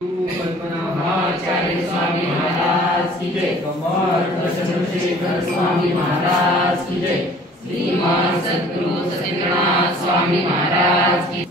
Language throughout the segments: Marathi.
आचार्य स्वामी महाराज की जय। चंद्रशेखर स्वामी महाराज की जय। श्रीमान सद्गुरु सत्यनारायण स्वामी महाराज की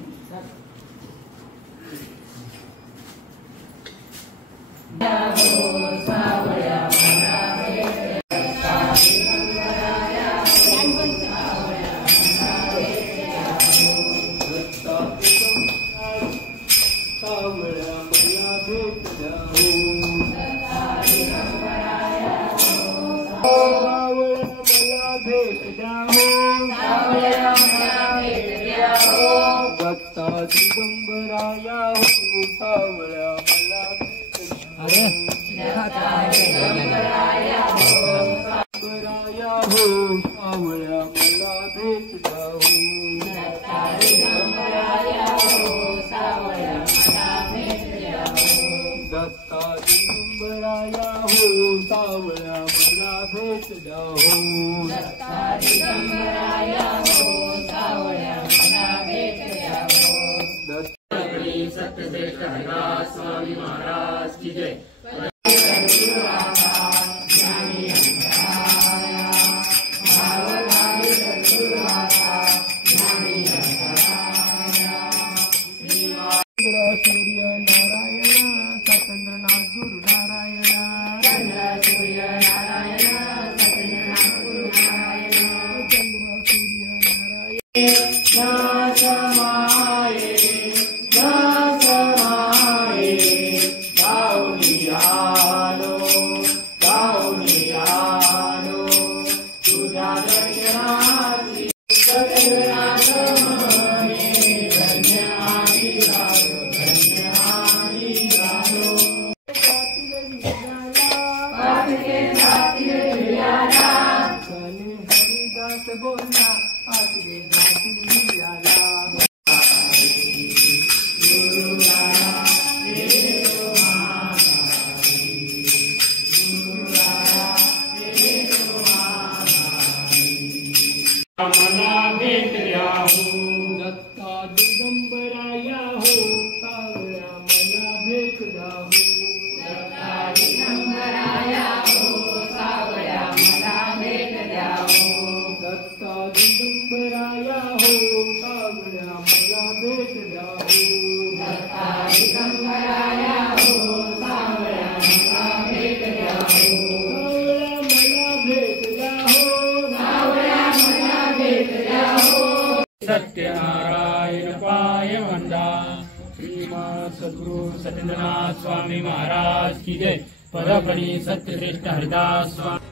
दिगंबराया हो सावळ्या मला दिगंबराया हो सावळ्या मला भेट द्या हो। दत्ता दिगंबराया हो सावळ्या मला भेट द्या हो। सत्यश्रेष्ठ हरिदास स्वामी महाराज की जय। सूर्य नारायण सत्येंद्रनाथ गुरु नारायण चंद्र सूर्य नारायण सत्येंद्रनाथ गुरु नारायण चंद्र सूर्य मला भेट द्या हो। दत्ता दिगंबराया हो सावळ्या मला भेट द्या हो। दत्ता दिगंबराया हो सावळ्या मला भेट द्या हो। दत्ता दिगंबराया हो सावळ्या मला भेट द्या हो। दत्ता दिगंबराया हो सावळ्या मला भेट द्या हो। सत्यनारायण पाय वंदा। श्रीमान सद्गुरु सत्यनारायण स्वामी महाराज की जय। पदपणी सत्यश्रेष्ठ हरिदास स्वामी।